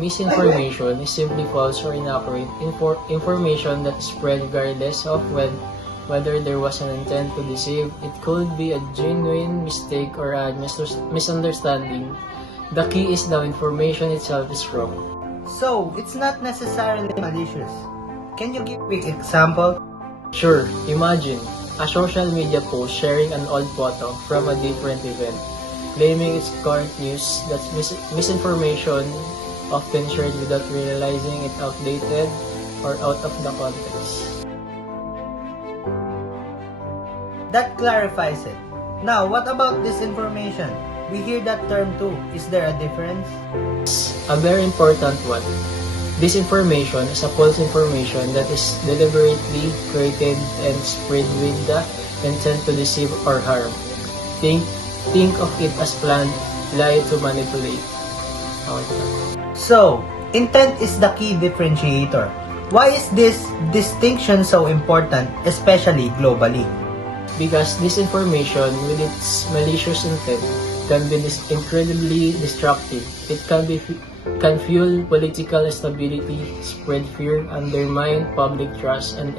misinformation is simply false or inaccurate information that is spread regardless of whether there was an intent to deceive. It could be a genuine mistake or a misunderstanding. The key is the information itself is wrong. So, it's not necessarily malicious. Can you give a quick example? Sure, imagine a social media post sharing an old photo from a different event, claiming it's current news. That's misinformation, often shared without realizing it outdated or out of the context. That clarifies it. Now, what about disinformation? We hear that term too. Is there a difference? A very important one. Disinformation is a false information that is deliberately created and spread with the intent to deceive or harm. Think of it as planned lie to manipulate. So, intent is the key differentiator. Why is this distinction so important, especially globally? Because disinformation with its malicious intent can be incredibly destructive. It can fuel political instability, spread fear, undermine public trust, and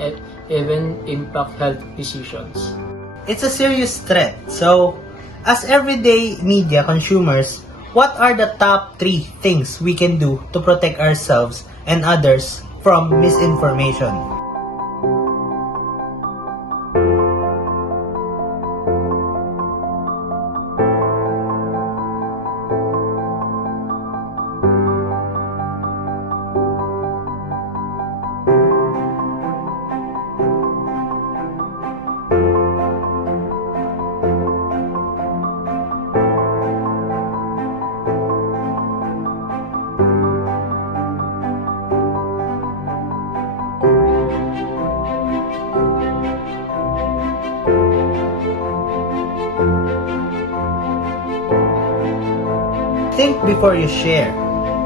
even impact health decisions. It's a serious threat. So, as everyday media consumers, what are the top 3 things we can do to protect ourselves and others from misinformation? Think before you share.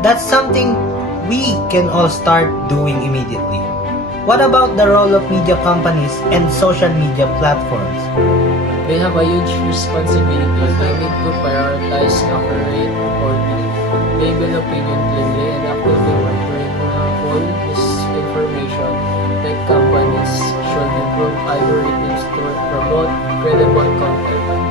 That's something we can all start doing immediately. What about the role of media companies and social media platforms? They have a huge responsibility. They need to prioritize accurate reporting, label opinion clearly, and actively monitor harmful misinformation. Tech companies should improve algorithms to promote credible content.